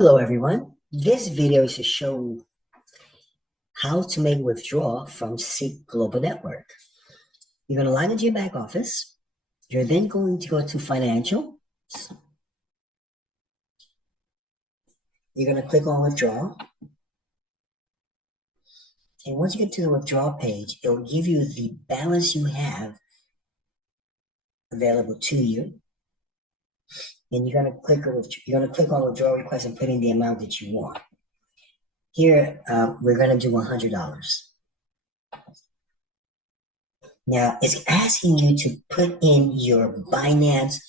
Hello everyone. This video is to show how to make withdrawal from Seek Global Network. You're going to log into your back office. You're then going to go to Financial. You're going to click on Withdrawal. And once you get to the withdrawal page, it will give you the balance you have available to you. And you're going to click on Withdrawal Request and put in the amount that you want. Here, we're going to do $100. Now, it's asking you to put in your Binance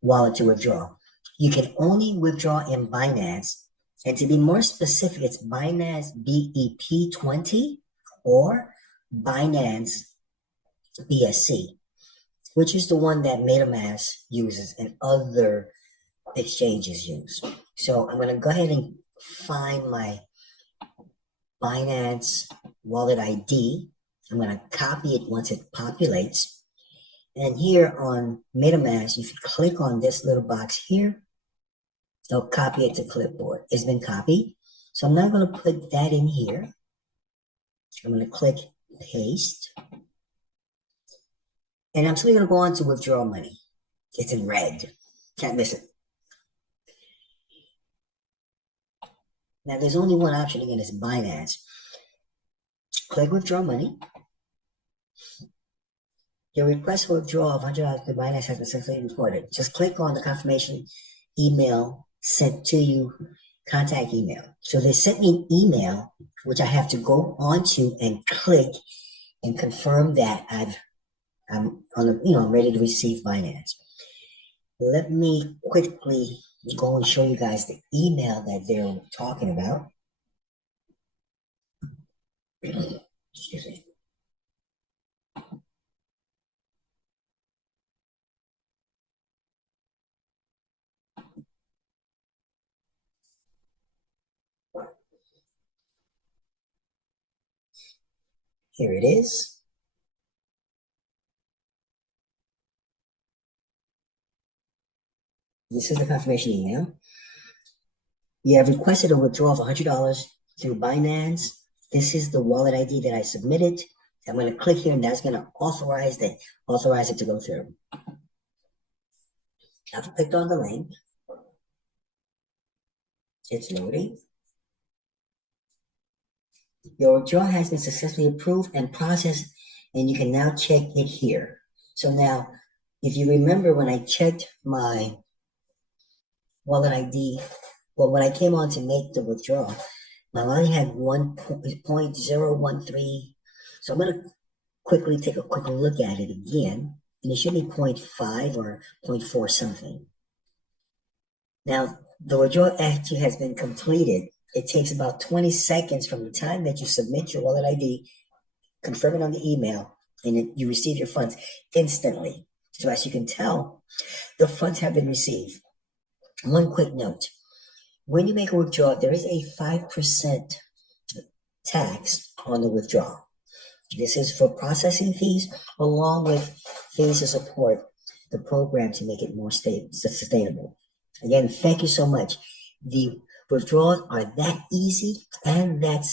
wallet to withdraw. You can only withdraw in Binance. And to be more specific, it's Binance BEP20 or Binance BSC, which is the one that MetaMask uses and other exchanges use. So I'm going to go ahead and find my Binance wallet ID. I'm going to copy it once it populates. And here on MetaMask, if you click on this little box here, it'll copy it to clipboard. It's been copied. So I'm now going to put that in here. I'm going to click paste. And I'm simply going to go on to withdraw money. It's in red. Can't miss it. Now there's only one option again, it's Binance. Click withdraw money. Your request for withdrawal of $100 to Binance has been successfully recorded. Just click on the confirmation email sent to you, contact email. So they sent me an email, which I have to go onto and click and confirm that I'm ready to receive Binance. Let me quickly go and show you guys the email that they're talking about. Excuse me. Here it is. This is the confirmation email. You have requested a withdrawal of $100 through Binance. This is the wallet ID that I submitted. I'm going to click here, and that's going to authorize it to go through. I've clicked on the link. It's loading. Your withdrawal has been successfully approved and processed, and you can now check it here. So now, if you remember when I checked my wallet ID, well, when I came on to make the withdrawal, my wallet had 1.013. So I'm going to quickly take a quick look at it again, and it should be 0.5 or 0.4 something. Now, the withdrawal actually has been completed. It takes about 20 seconds from the time that you submit your wallet ID, confirm it on the email, and you receive your funds instantly. So as you can tell, the funds have been received. One quick note. When you make a withdrawal, there is a 5% tax on the withdrawal. This is for processing fees, along with fees to support the program to make it more sustainable. Again, thank you so much. The withdrawals are that easy and that's